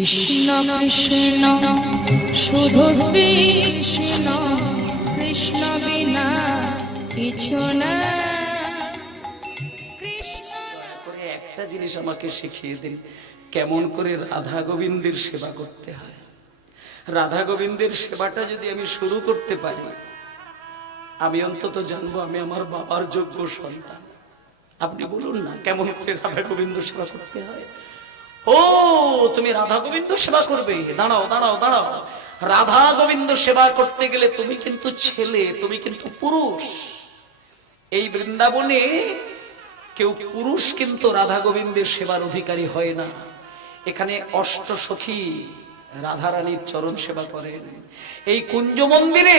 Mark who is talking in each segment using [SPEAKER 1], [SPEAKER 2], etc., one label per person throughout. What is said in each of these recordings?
[SPEAKER 1] কৃষ্ণ কৃষ্ণ, শুধু শ্রী কৃষ্ণ কৃষ্ণ বিনা কিছু না।
[SPEAKER 2] একটা জিনিস আমাকে শিখিয়ে দিন, কেমন করে রাধা গোবিন্দের সেবা করতে হয়। রাধা গোবিন্দের সেবাটা যদি আমি শুরু করতে পারি, আমি অন্তত জানব আমি আমার বাবার যোগ্য সন্তান। আপনি বলুন না, কেমন করে রাধা গোবিন্দ সেবা করতে হয়? ও, তুমি রাধা গোবিন্দ সেবা করবে। দাঁড়াও দাঁড়াও দাঁড়াও। রাধা গোবিন্দ সেবা করতে গেলে তুমি কিন্তু ছেলে, তুমি কিন্তু পুরুষ। এই বৃন্দাবনে কেউ পুরুষ কিন্তু রাধা গোবিন্দের সেবার অধিকারী হয় না। এখানে অষ্ট সখী রাধারানীর চরণ সেবা করেন। এই কুঞ্জ মন্দিরে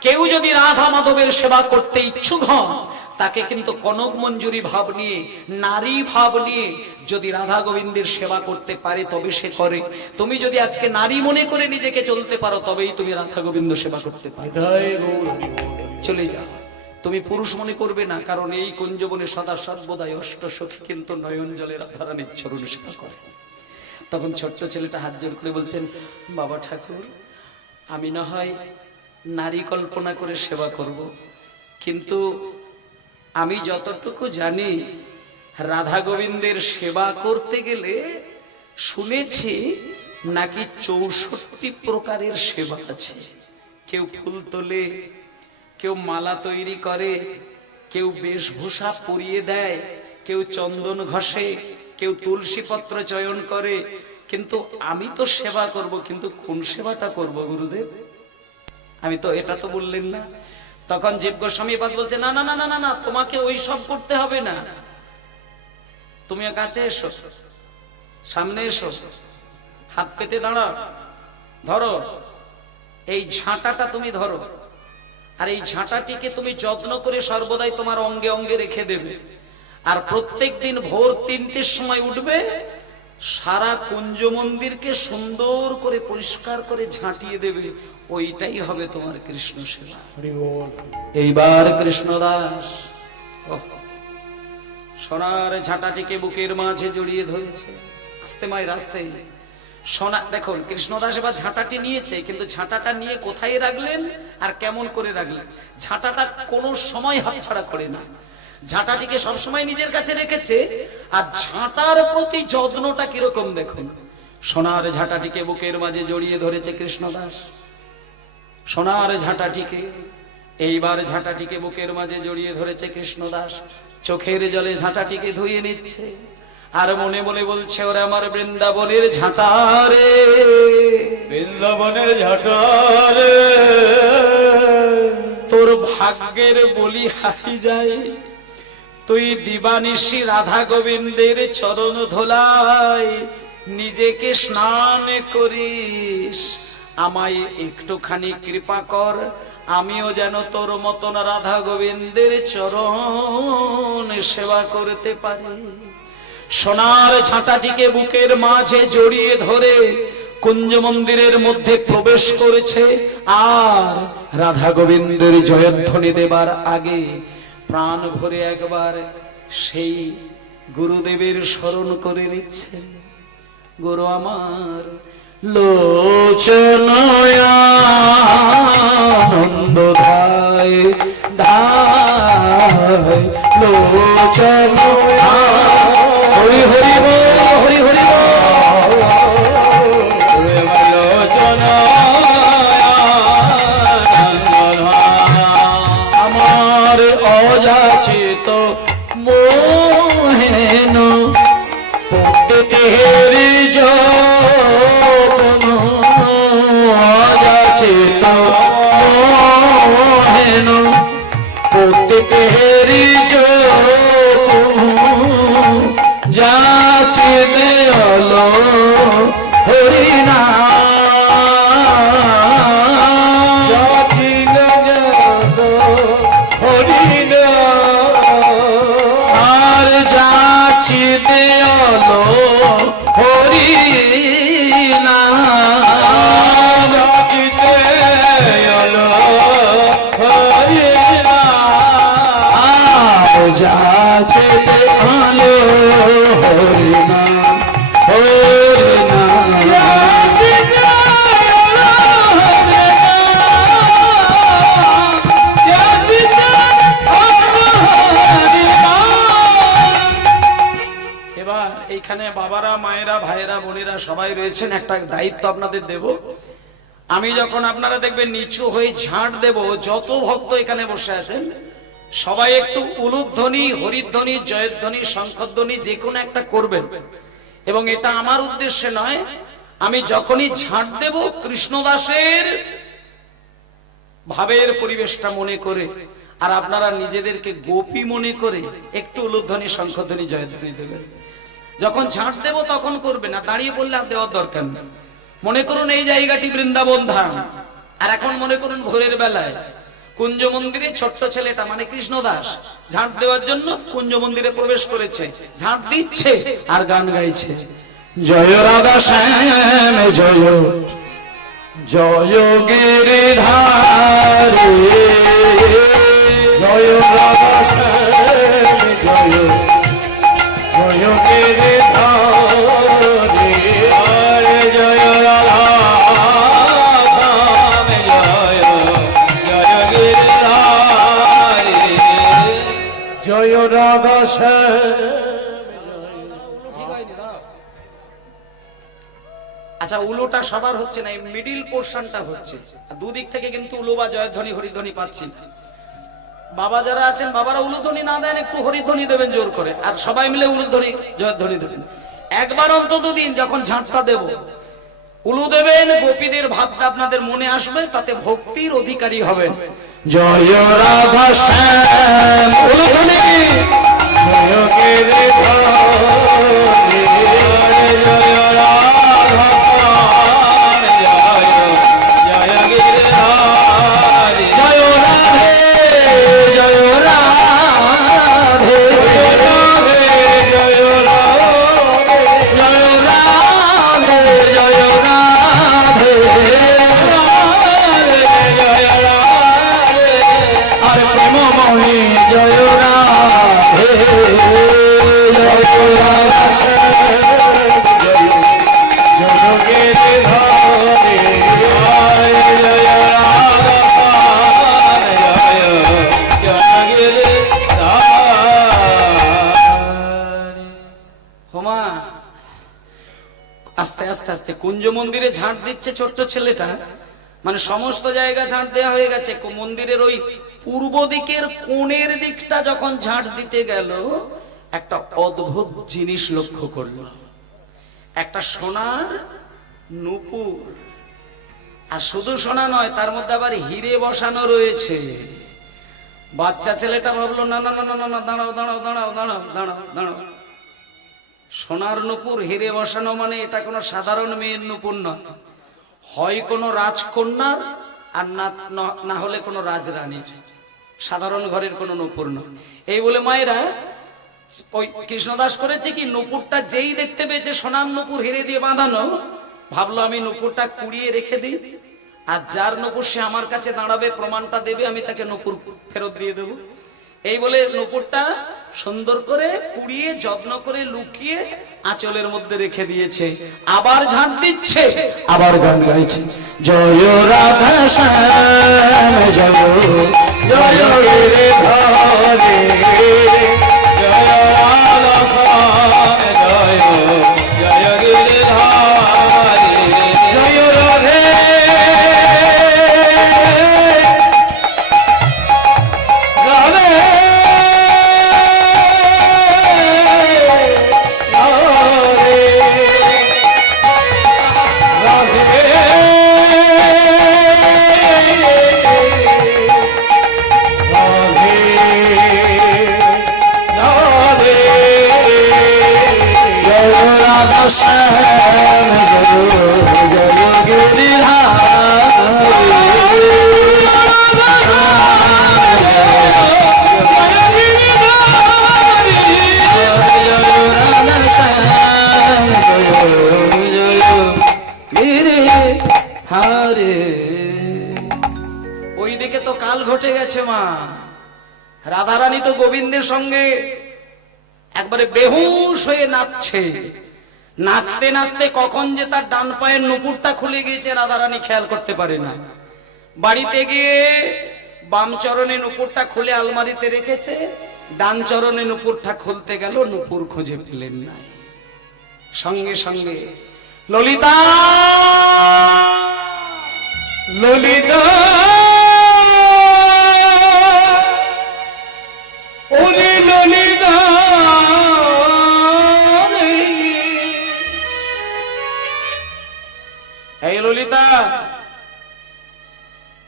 [SPEAKER 2] কেউ যদি রাধা মাধবের সেবা করতে ইচ্ছুক হন তাকে কিন্তু কনক মঞ্জুরি ভাব নিয়ে নারী ভাব নিয়ে যদি রাধা গোবিন্দের সেবা করতে পারে তবে সে করে। তুমি যদি আজকে নারী মনে করে নিজেকে চলতে পারো তবেই তুমি রাধা গোবিন্দ সেবা করতে পারো। চলে যাও। তুমি পুরুষ মনে করবে না কারণ এই কুঞ্জবনে সদা সর্বদাই অষ্ট সখী কিন্তু নয়ন জলে রাধারানীর চরণ সেবা করে। তখন ছোট্ট ছেলেটা হাত জোর করে বলছেন বাবা ঠাকুর আমি না হয় নারী কল্পনা করে সেবা করব কিন্তু আমি যতটুকু জানি, রাধা গোবিন্দের সেবা করতে গেলে শুনেছি নাকি চৌষট্টি প্রকারের সেবা আছে। কেউ ফুল তোলে, কেউ মালা তৈরি করে, কেউ বেশভূষা পরিয়ে দেয়, কেউ চন্দন ঘষে, কেউ তুলসী পত্র চয়ন করে। কিন্তু আমি তো সেবা করব, কিন্তু কোন সেবাটা করব, গুরুদেব? আমি তো এটা তো বললেন না। তখন জীব গোস্বামী পাদ বলছে, না না না না না না, তোমাকে ওই সব করতে হবে না। তুমি কাছে এসো, সামনে এসো, হাত পেতে দাঁড়াও, ধরো, এই ঝাঁটাটা তুমি ধরো, আর এই ঝাঁটাটিকে তুমি যত্ন করে সর্বদাই তোমার অঙ্গে অঙ্গে রেখে দেবে। আর প্রত্যেক দিন ভোর তিনটের সময় উঠবে, সারা কুঞ্জ মন্দিরকে সুন্দর করে পরিষ্কার করে ঝাঁটিয়ে দেবে। ওইটাই হবে তোমার কৃষ্ণ সেবা। এইবার কৃষ্ণদাস ওহ, সোনার ঝাঁটাটিকে বুকের মাঝে জড়িয়ে ধরেছে। আস্তে মায়ের আস্তে। সোনা দেখুন কৃষ্ণদাস এবার ঝাঁটাটি নিয়েছে কিন্তু ঝাঁটাটা নিয়ে কোথায় রাখলেন আর কেমন করে রাখলেন? ঝাঁটাটা কোনো সময় হাতছাড়া করে না। ঝাঁটাটিকে সবসময় নিজের কাছে রেখেছে আর ঝাঁটার প্রতি যত্নটা কীরকম দেখুন? সোনার ঝাঁটাটিকে বুকের মাঝে জড়িয়ে ধরেছে কৃষ্ণদাস। সোনার ঝাঁটাটিকে এইবার ঝাঁটাটিকে বুকের মাঝে জড়িয়ে ধরেছে কৃষ্ণদাস। চোখের জলে ঝাঁটাটিকে ধুয়ে নিচ্ছে। আর মনে মনে বলছে ওরে আমার বৃন্দাবনের ঝাঁটারে
[SPEAKER 3] বৃন্দাবনের ঝাটারে
[SPEAKER 2] তোর ভাগ্যের বলি হারি যায়। তুই দিবানিশি রাধা গোবিন্দের চরণ ধোলায় নিজেকে স্নান করিস। আমায় একটুখানি কৃপা কর, আমিও যেন তোর মতন রাধা গোবিন্দের চরণ সেবা করতে পারি। সোনার ছাতাটিকে বুকের মাঝে জড়িয়ে ধরে কুঞ্জ মন্দিরের মধ্যে প্রবেশ করেছে, আর রাধা গোবিন্দের জয়ধ্বনি দেবার আগে প্রাণ ভরে একবার সেই গুরুদেবের স্মরণ করে নিচ্ছেন গুরু আমার লোচনয়ানন্দ ধায় ধায় লোচন হরি হরি হরি হরি। আমার অযাচিত বোনেরা সবাই রয়েছেন, একটা দায়িত্ব আপনাদের দেব। আমি যখন আপনারা দেখবেন নিচু হয়ে ঝাঁট দেব, যত ভক্ত এখানে বসে আছেন, সবাই একটু উলুধ্বনি, হরিধ্বনি, জয়ধ্বনি, শঙ্খধ্বনি যে কোনো একটা করবেন। এবং এটা আমার উদ্দেশ্যে নয়, আমি যখনই ঝাঁট দেব, কৃষ্ণদাসের ভাবের পরিবেশটা মনে করে, আর আপনারা নিজেদেরকে গোপী মনে করে একটু উলুধ্বনি, শঙ্খধ্বনি, জয়ধ্বনি দেবেন। যখন ঝাঁট দেব তখন করবে না। দাঁড়িয়ে বললে আর দেওয়ার দরকার নেই। মনে করুন এই জায়গাটি বৃন্দাবন ধাম। আর এখন মনে করুন ভোরের বেলায় কুঞ্জ মন্দিরে ছোট্ট ছেলেটা মানে কৃষ্ণদাস ঝাঁট দেওয়ার জন্য কুঞ্জ মন্দিরে প্রবেশ করেছে। ঝাঁট দিচ্ছে আর গান গাইছে। জয় রাধা শ্যাম, জয়। জয় গিরিধারে। সবার হচ্ছে না, এই মিডিল পোর্শনটা হচ্ছে। দুদিক থেকে কিন্তু উলু বা জয়ধ্বনি, হরিধ্বনি পাচ্ছি বাবা যারা আছেন, বাবারা উলুধ্বনি না দেন, একটু হরিধ্বনি দেবেন জোর করে। আর সবাই মিলে উলুধ্বনি, জয়ধ্বনি দেবেন। একবার অন্তত দিন যখন ঝাঁটটা দেব, উলু দেবেন, গোপীদের ভাবটা আপনাদের মনে আসবে, তাতে ভক্তির অধিকারী হবেন। জয় রাধা শ্যাম, উলুধ্বনি!
[SPEAKER 3] জয় গিরিধারী
[SPEAKER 2] ঝাঁট দিচ্ছে ছোট্ট ছেলেটা। মানে সমস্ত জায়গা ঝাঁট দেওয়া হয়ে গেছে। মন্দিরের ওই পূর্ব দিকের কোণের দিকটা যখন ঝাঁট দিতে গেল, একটা অদ্ভুত জিনিস লক্ষ্য করল। একটা সোনার নুপুর। আর শুধু সোনা নয়, তার মধ্যে আবার হিরে বসানো রয়েছে। বাচ্চা ছেলেটা ভাবলো না না না না না, দাঁড়াও দাঁড়াও দাঁড়াও দাঁড়াও দাঁড়াও দাঁড়াও। সোনার নুপুর, হিরে বসানো মানে এটা কোনো সাধারণ মেয়ের নুপুর নয়। হয় কোনো রাজকন্যার আর না হলে কোনো রাজরানীর। সাধারণ ঘরের কোনো নুপুর নয়। এই বলে মায়েরা ওই কৃষ্ণদাস করেছে কি, নুপুরটা যেই দেখতে পেয়েছে সোনার নুপুর হেরে দিয়ে বাঁধানো, ভাবলো আমি নুপুরটা কুড়িয়ে রেখে দিই, আর যার নুপুর সে আমার কাছে দাঁড়াবে, প্রমাণটা দেবে, আমি তাকে নুপুর ফেরত দিয়ে দেবো। এই বলে নুপুরটা সুন্দর করে কুড়িয়ে, যত্ন করে লুকিয়ে আঁচলের মধ্যে রেখে দিয়েছে। আবার ঝাঁট দিচ্ছে, আবার গান গাইছে। জয় রাধা শ্যাম, জয় জয় রে রাধারানী তো গোবিন্দের সঙ্গে একবারে বেহুশ হয়ে নাচছে। নাচতে নাচতে কখন যে তার ডান পায়ের নুপুরটা খুলে গিয়েছে রাধারানী খেয়াল করতে পারে না। বাড়িতে গিয়ে বাম চরণে নুপুরটা খুলে আলমারিতে রেখেছে, ডান চরণে নুপুরটা খুলতে গেল, নুপুর খুঁজে পেলেন না। সঙ্গে সঙ্গে, ললিতা!
[SPEAKER 3] ললিতা!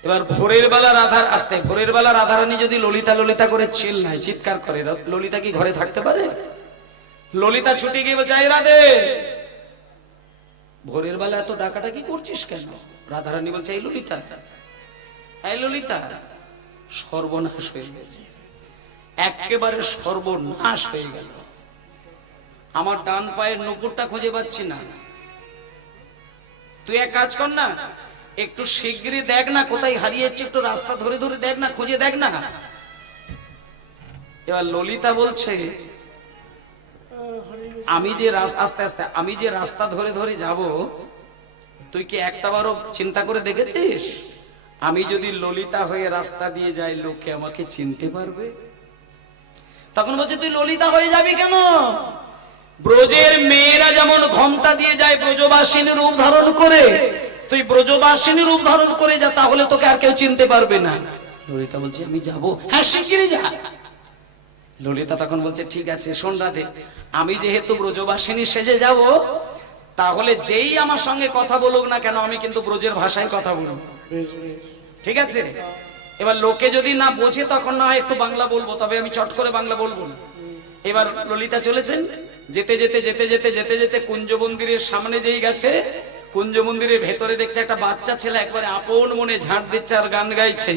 [SPEAKER 2] এবার ভোরের বেলা রাধার আসতে, ভোরের বেলা রাধারানী যদি ললিতা ললিতা করে চিল নাই চিৎকার করে ললিতা কি ঘরে থাকতে পারে? ললিতা ছুটি গিয়ে "এই রাধে, ভোরের বেলা এত ডাকাটা কি করছিস কেন? রাধারানী বলছে, এই ললিতা এই ললিতা, সর্বনাশ হয়ে গেছে, একেবারে সর্বনাশ হয়ে গেল। আমার ডান পায়ের নুপুরটা খুঁজে পাচ্ছি না। তুই এক কাজ কর না একটু শিগগিরই দেখ না কোথায় হারিয়েছে, একটু রাস্তা ধরে ধরে দেখ না, খুঁজে দেখ না। এবার ললিতা বলছে, আমি যে আস্তে আস্তে, আমি যে রাস্তা ধরে ধরে যাব, তুই কি একটা বারও চিন্তা করে দেখেছিস? আমি যদি ললিতা হয়ে রাস্তা দিয়ে যাই, লোকে আমাকে চিনতে পারবে। তখন বলছে, তুই ললিতা হয়ে যাবি কেন? ব্রজের মেয়েরা যেমন ঘমটা দিয়ে যায় ব্রজবাসিনী রূপ ধারণ করে তুই ব্রজবাসিনী রূপ ধারণ করে যা, তাহলে তোকে আর কেউ চিনতে পারবে না। ললিতা বলছে, আমি যাব। হ্যাঁ শিগগিরই যা। ললিতা তখন বলছে, ঠিক আছে, শোন রাধে, আমি যেহেতু ব্রজবাসিনী সেজে যাব, তাহলে যেই আমার সঙ্গে কথা বলুক না কেন, আমি কিন্তু ব্রজের ভাষায় কথা বলব। ঠিক আছে? এবার লোকে যদি না বোঝে, তখন না হয় একটু বাংলা বলব, তবে আমি চট করে বাংলা বলব এবার ললিতা চলেছেন, যেতে যেতে যেতে যেতে যেতে যেতে কুঞ্জ মন্দিরের সামনে যেই গেছে কুঞ্জ মন্দিরের ভেতরে দেখছে একটা বাচ্চা ছেলে একবারে আপন মনে ঝাঁট দিচ্ছে আর গান গাইছে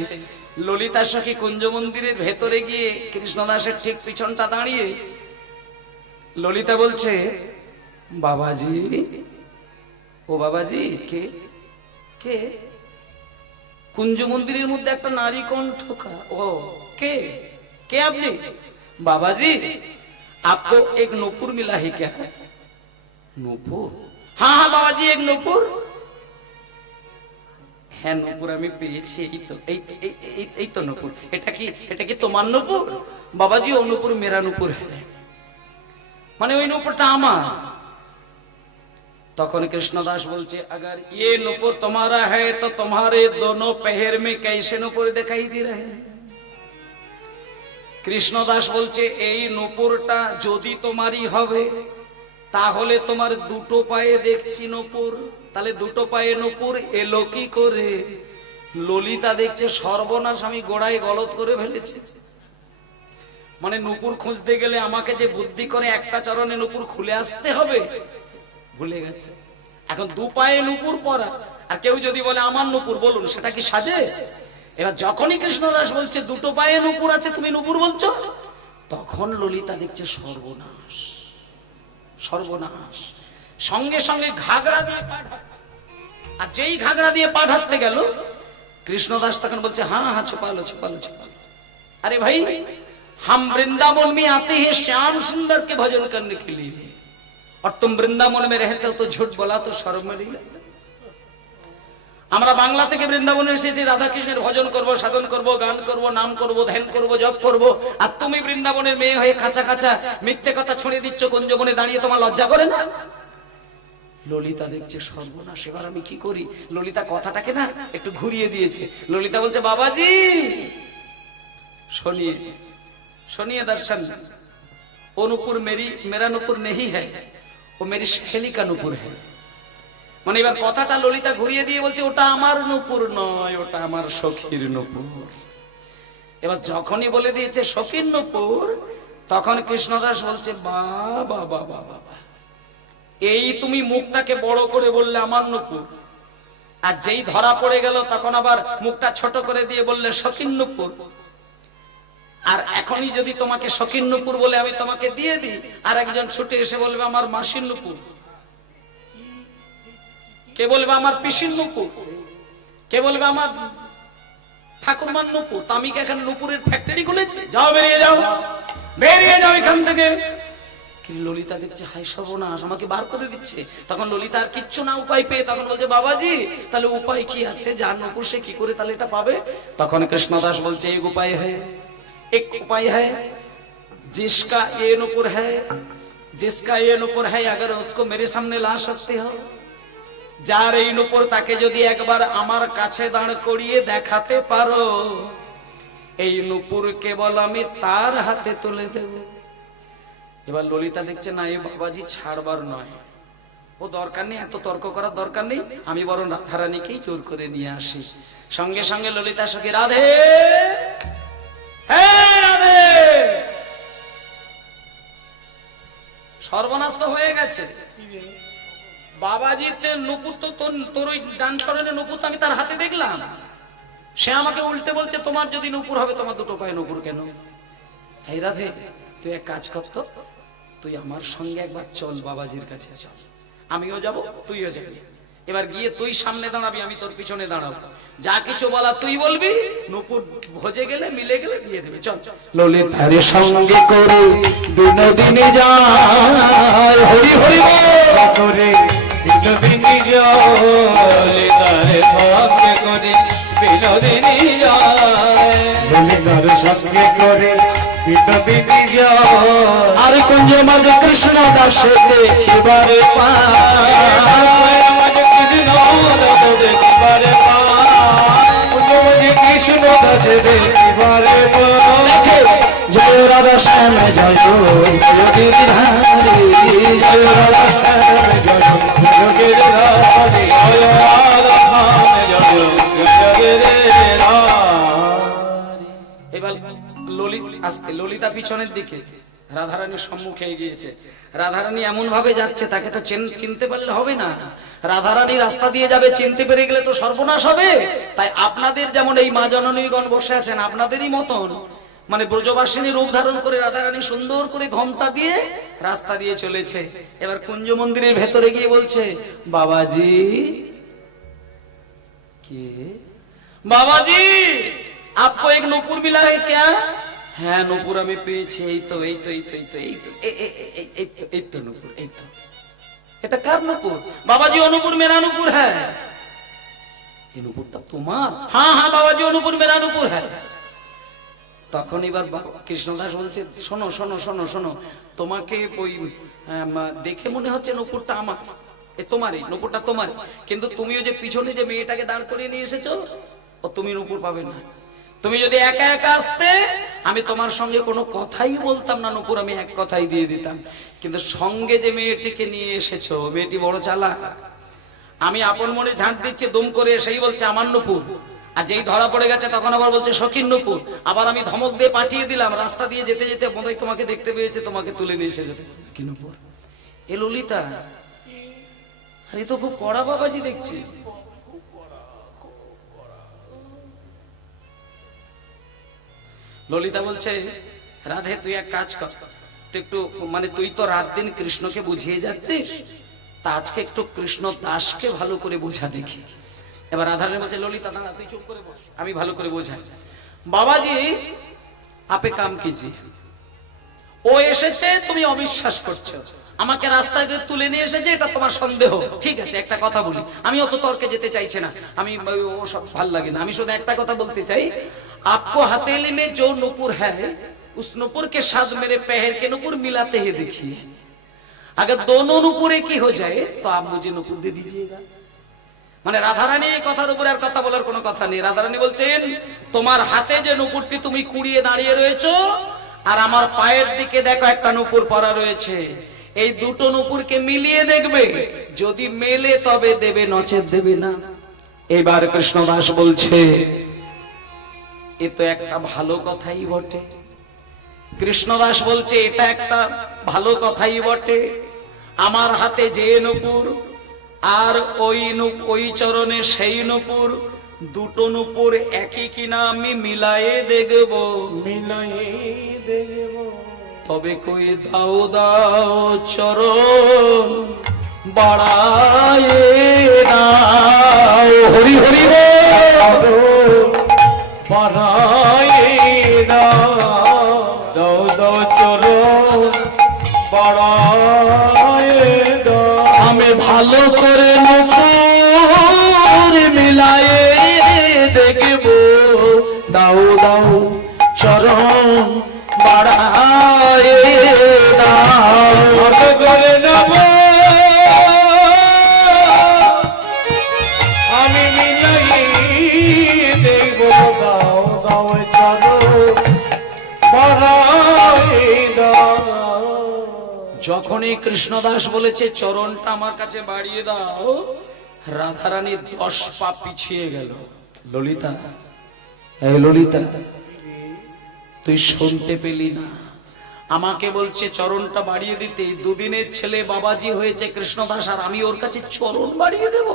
[SPEAKER 2] ললিতা সখী কুঞ্জ মন্দিরের ভেতরে গিয়ে কৃষ্ণদাসের ঠিক পিছনটা দাঁড়িয়ে ললিতা বলছে বাবাজি ও বাবাজি কে কে কুঞ্জ মন্দিরের মধ্যে একটা নারী কণ্ঠ কা- ও কে কে আপনি बाबाजी आपको एक नूपुर मिला है क्या নূপুর হ্যাঁ হ্যাঁ বাবাজি এক নূপুর হ্যাঁ নূপুর আমি পেয়েছি এই তো এই এই- এই- এই তো নূপুর এটা কি এটা কি তোমার নূপুর বাবাজি ও নূপুর মেরা নূপুর হ্যাঁ মানে ওই নূপুরটা আমার তখন কৃষ্ণদাস বলছে अगर ये नूपुर तुम्हारा है तो तुम्हारे दोनों पैर में कैसे नूपुर दिखाई दे रहे हैं কৃষ্ণদাস বলছে এই নূপুরটা যদি তোমারই হবে তাহলে তোমার দুটো পায়ে দেখছি নূপুর। তাহলে দুটো পায়ে নূপুর এলো কি করে? ললিতা দেখছে সর্বনাশ, আমি গোড়ায় গলত করে ফেলেছি। মানে নূপুর খুঁজতে গেলে আমাকে যে বুদ্ধি করে একটা চরণে নূপুর খুলে আসতে হবে, ভুলে গেছে। এখন দু পায়ে নূপুর পরা আর কেউ যদি বলে, আমার নূপুর, বলুন, সেটা কি সাজে? এবার যখনই কৃষ্ণদাস বলছে, দুটো পায়ে নূপুর আছে, তুমি নূপুর বলছো? তখন ললিতা দেখছে সর্বনাশ। সর্বনাশ সঙ্গে সঙ্গে ঘাগড়া দিয়ে পা ঢাকছে। আর যেই ঘাগড়া দিয়ে পা ঢাকতে গেল কৃষ্ণদাস তখন বলছে হ্যাঁ হ্যাঁ ছুপালো ছুপালো ছুপালো अरे भाई हम वृंदावन में आते हैं श्याम सुंदर के भजन करने के लिए और तुम वृंदावन में रहते हो तो झूठ बोला तो शर्म में नहीं लगता আমরা বাংলা থেকে বৃন্দাবনে এসেছি রাধা কৃষ্ণের ভজন করব, সাধন করব, গান করব, নাম করব, ধ্যান করব, জপ করব। আর তুমি বৃন্দাবনের মেয়ে হয়ে কাঁচা কাঁচা মিথ্যে কথা ছড়িয়ে দিচ্ছ গঞ্জবনে দাঁড়িয়ে তোমার লজ্জা করে না? ললিতা দেখছে সর্বনাশ, এবার আমি কি করি? ললিতা কথাটাকে না একটু ঘুরিয়ে দিয়েছে। ললিতা বলছে, বাবাজি! শনিয়ে শনিয়ে দর্শন। অনুপুর মেরি মেরা নুপুর নেহি হ্যাঁ ও মেরি শেলিকা নুপুর হ্যাঁ মানে এবার কথাটা ললিতা ঘুরিয়ে দিয়ে বলছে, ওটা আমার নুপুর নয়, ওটা আমার সখীর নুপুর। এবার যখনই বলে দিয়েছে সখীর নুপুর, তখন কৃষ্ণদাস বলছে, বাবা বাবা বাবা, এই তুমি মুখটাকে বড় করে বললে আমার নুপুর। আর যেই ধরা পড়ে গেল, তখন আবার মুখটা ছোট করে দিয়ে বললে সখীর নুপুর। আর এখনই যদি তোমাকে শকিন নুপুর বলে আমি তোমাকে দিয়ে দিই, আর একজন ছুটে এসে বলবে, আমার মাসির নুপুর। কে বলবে আমার পিসির নুপুর কে বলবে আমার ঠাকুরমার নুপুর তা আমি কি এখানে নুপুরের ফ্যাক্টরি খুলেছি যাও বেরিয়ে যাও বেরিয়ে যাও এখান থেকে কি ললিতা দেখছে হাই সর্বনাশ আমাকে বার করে দিচ্ছে তখন ললিতা আর কিচ্ছু না উপায় পেয়ে তখন বলছে বাবাজি তাহলে উপায় কি আছে যার নুপুর সে কি করে তাহলে এটা পাবে তখন কৃষ্ণদাস বলছে এক উপায় হ্যাঁ एक उपाय है जिसका ये नुपुर है जिसका ये नुपुर है अगर उसको मेरे सामने ला सकते हो যার এই নুপুর তাকে যদি একবার আমার কাছে দাঁড় করিয়ে দেখাতে পারো, এই নুপুর কেবল আমি তার হাতে তুলে দেব। এবার ললিতা দেখছে, না এই বাবাজি ছাড়বার নয়। ও দরকার নেই, এত তর্ক করার দরকার নেই, আমি বরং রাধারানীকেই জোর করে নিয়ে আসি। সঙ্গে সঙ্গে ললিতা সখী, রাধে! রাধে! সর্বনাশ তো হয়ে গেছে। তো তোর ওই ডান আমি তার হাতে দেখলাম। সে আমাকে উল্টে বলছে, তোমার যদি নুপুর হবে, তোমার দুটো পায়ে তুই এক কাজ চল কাছে, চল। আমিও যাব, তুইও যাবি। এবার গিয়ে তুই সামনে দাঁড়াবি, আমি তোর পিছনে দাঁড়াবো। যা কিছু বলা তুই বলবি, নুপুর ভোজে গেলে, মিলে গেলে দিয়ে দেবে। চল। যায়, হরি হরি
[SPEAKER 3] করে বিনোদিনী জলে তারে ভক্ত করে বিনোদিনী ললিতার সঙ্গে করে বিনোদিনী জয়
[SPEAKER 2] আর কুঞ্জ মাঝে কৃষ্ণ দাসে দেখিবারে পায়
[SPEAKER 3] মাঝে কৃষ্ণ দাস দেখিবারে পায় মাঝে কৃষ্ণ দাস দেখিবারে পায়
[SPEAKER 2] জয় রাধা শ্যাম জয় জয় গিরিধারী জয় রাধা শ্যাম
[SPEAKER 3] জয়
[SPEAKER 2] ললিতা পিছনের দিকে রাধারানী সম্মুখে এগিয়েছে। রাধারানী এমন ভাবে যাচ্ছে, তাকে তো চিনতে পারলে হবে না। রাধারানী রাস্তা দিয়ে যাবে, চিনতে পেরে গেলে তো সর্বনাশ হবে। তাই আপনাদের যেমন এই মা জননীগণ বসে আছেন, আপনাদেরই মতন মানে ব্রজবাসিনী রূপ ধারণ করে রাধারানী সুন্দর করে ঘমটা দিয়ে রাস্তা দিয়ে চলেছে। এবার কুঞ্জ মন্দিরের ভেতরে গিয়ে বলছে, বাবাজি, কে? বাবাজি, আপকো এক নূপুর মিলা হে ক্যা? হ্যাঁ নূপুর আমি পেয়েছি, এই তো এই তো এই তো এই তো এই তো এই তো এই তো নূপুর, এই তো। এটা কার নূপুর? বাবাজি অনুপুর মেরা নূপুর হ্যাঁ এই নূপুরটা তোমার? হ্যাঁ হ্যাঁ বাবাজি অনুপুর মেরা নূপুর হ্যাঁ তখন এবার কৃষ্ণদাস বলছে, শোনো শোনো শোনো শোনো, তোমাকে ওই দেখে মনে হচ্ছে নূপুরটা আমার। এ তোমারই, নূপুরটা তোমার কিন্তু তুমিও যে পিছনে যে মেয়েটাকে দাঁড় করিয়ে নিয়ে এসেছ, ও তুমি নূপুর পাবে না। তুমি যদি একা একা আসতে, আমি তোমার সঙ্গে কোনো কথাই বলতাম না, নূপুর, আমি এক কথাই দিয়ে দিতাম। কিন্তু সঙ্গে যে মেয়েটিকে নিয়ে এসেছ, মেয়েটি বড় চালা আমি আপন মনে ঝাঁট দিচ্ছি, দুম করে সেই বলছে, আমার নুপুর। আর যেই ধরা পড়ে গেছে তখন আবার বলছে শখিন নুপুর, আবার আমি ধমক দিয়ে পাঠিয়ে দিলাম, রাস্তা দিয়ে যেতে যেতে বোধহয় তোমাকে দেখতে পেয়েছে, তোমাকে তুলে নিয়ে এসে যেতে কি নুপুর, এ ললিতা, আরে তো খুব কড়া বাবাজি দেখছি। ললিতা বলছে, রাধে, তুই এক কাজ কর তুই একটু মানে তুই তো রাত দিন কৃষ্ণকে বুঝিয়ে যাচ্ছিস, তা আজকে একটু কৃষ্ণ দাসকে ভালো করে বোঝা দেখি। এবার রাধারানী বলছে ললিতা দাঁড়া তুই চুপ করে বস আমি ভালো করে বোঝাই বাবাজি আপে কাম কিজি ও এসেছে তুমি অবিশ্বাস করছো আমাকে রাস্তায় দিয়ে তুলে নিয়ে এসেছে এটা তোমার সন্দেহ ঠিক আছে একটা কথা বলি আমি অত তর্কে যেতে চাইছি না আমি ও সব ভাল লাগে না আমি শুধু একটা কথা বলতে চাই आपको हथेली में जो नुपुर है उस नुपुर के साथ मेरे पैर के नुपुर मिलाते ही देखिए अगर दोनों नुपुर एक ही हो जाए तो आप मुझे नुपुर दे दीजिएगा মানে রাধারানী এই কথার উপরে আর কথা বলার কোনো কথা নেই। রাধারানী বলছেন, তোমার হাতে যে নুপুরটি তুমি কুড়িয়ে দাঁড়িয়ে রয়েছো, আর আমার পায়ের দিকে দেখো একটা নুপুর পরা রয়েছে। এই দুটো নুপুরকে মিলিয়ে দেখবে, যদি মেলে তবে দেবে, নচেত দেবে না। এবার কৃষ্ণদাস বলছে, এ তো একটা ভালো কথাই বটে। কৃষ্ণদাস বলছে, এটা একটা ভালো কথাই বটে। আমার হাতে যে নুপুর আর ওই নু- ওই চরণে সেই নূপুর দুটো নূপুর একই কিনা আমি মিলায়ে দেখব।
[SPEAKER 3] মিলাই দেব
[SPEAKER 2] তবে কই দাও দাও চরণ বাড়ায় দাও হরি হরি বল। যখনই কৃষ্ণদাস বলেছে, চরণটা আমার কাছে বাড়িয়ে দাও রাধা রাধারানী দশ পা পিছিয়ে গেল। ললিতা, এই ললিতা, তুই শুনতে পেলি না। আমাকে বলছে, চরণটা বাড়িয়ে দিতে। দুদিনের ছেলে বাবাজি হয়েছে কৃষ্ণদাস, আর আমি ওর কাছে চরণ বাড়িয়ে দেব।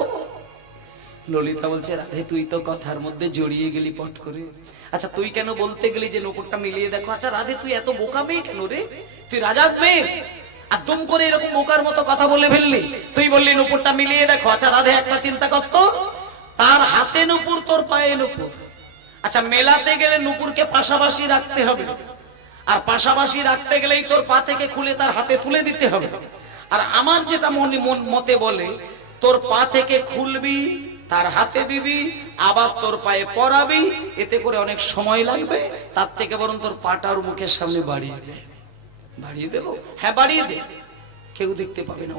[SPEAKER 2] ললিতা বলছে, রাধে, তুই তো কথার মধ্যে জড়িয়ে গেলি পট করে। আচ্ছা তুই কেন বলতে গেলি যে নকুরটা মিলিয়ে দেখো? আচ্ছা রাধে, তুই এত বোকা মেয়ে কেন রে? তুই রাজার মেয়ে। আর দুম করে এরকম বোকার মতো কথা বলে ফেললি। তুই বললি, নুপুরটা মিলিয়ে দেখো আচ্ছা রাধে, একটা চিন্তা করতো তার হাতে নুপুর, তোর পায়ে নুপুর। আচ্ছা মেলাতে গেলে নুপুরকে পাশাপাশি রাখতে হবে। আর পাশাপাশি রাখতে গেলেই তোর পা থেকে খুলে তার হাতে তুলে দিতে হবে। আর আমার যেটা মনে, মন মতে বলে, তোর পা থেকে খুলবি, তার হাতে দিবি, আবার তোর পায়ে পরাবি, এতে করে অনেক সময় লাগবে, তার থেকে বরং তোর পাটার মুখের সামনে বাড়িয়ে বাড়িয়ে দেবো? হ্যাঁ বাড়িয়ে দে। কেউ দেখতে পাবে না।